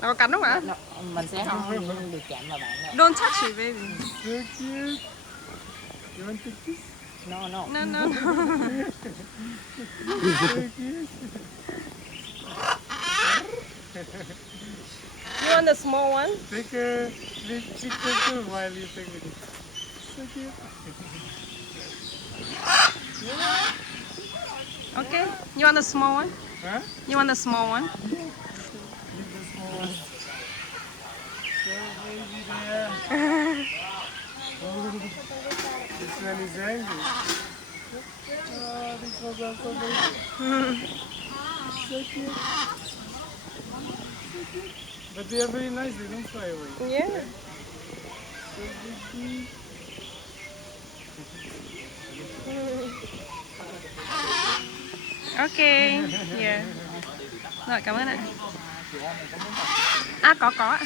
Đâu có cắn không ạ? Mình sẽ không được chạm vào bạn đâu. Don't touch it, baby. So cute. You want to kiss? No, no. No, no, no. So cute. You want the small one? Take a big picture too while you take it. So cute. Okay. You want the small one? Huh? You want the small one? Leave the small one. So baby there. Oh, this one is angry. Oh, this was also baby. So cute. So cute. But they are very nice, they don't fly away. Yeah. So baby. Okay. Yeah. Rồi, cảm ơn ạ. À, có ạ.